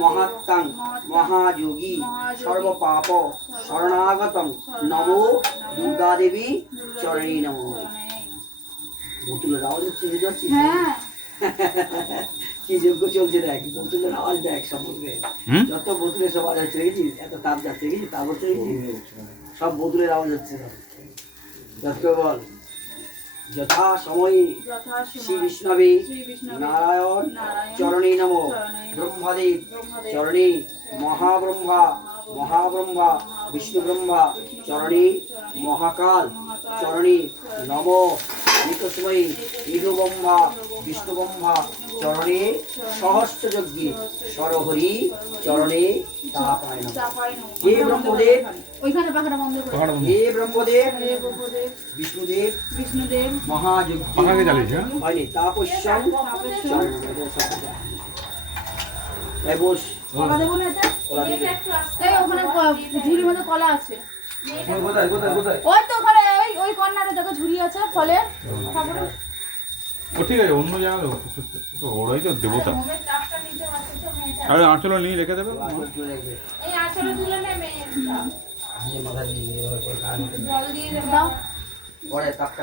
মহাত্মাং মহাযোগী সর্বপাপ শরণাগতং নমো দুর্গা দেবী চরণী নমঃ। বোতলের আওয়াজ হচ্ছে, বুঝতে পারছিস? কি যোগ্য চলছে দেখ, বোতলের আওয়াজ দেখ, সব বোতলে যত বোতলের সব আওয়াজ হচ্ছে দেখেছিস, এত তাপ যাচ্ছে দেখেছিস, তাপ হচ্ছে দেখেছিস, সব বোতলের আওয়াজ হচ্ছে সব। যত বল যথা সময়ে শ্রী বিষ্ণবে নারায়ণ চরণে নমঃ। ব্রহ্মদেব চরণে মহাব্রহ্মা মহাব্রহ্মা বিষ্ণু ব্রহ্মা চরণে মহাকাল চরণে নমঃ। একসময়ে বিষ্ণু ব্রহ্মা বিষ্ণু ব্রহ্মা চরণে সহস্র যজ্ঞে সরহরি চরণে তাপায় নমঃ। হে ব্রহ্মদেব হে ব্রহ্মদেব বিষ্ণুদেব মহাযজ্ঞ হয়নি তাপস্যং বস কলা দেবো না এটা? এই ওখানে ঝুড়ির মধ্যে কলা আছে। ওই তো ওখানে ওই কর্নারে দেখো ঝুড়ি আছে ফলের। ও ঠিক আছে, অন্য জায়গায় দেবো তো, ওরাই তো দেবতা। আরে আঁচল নিয়ে রেখে দেবে, এই আঁচলে তুলে নেবে মাথা দিয়ে জল দিয়ে দাও। পরে তাপটা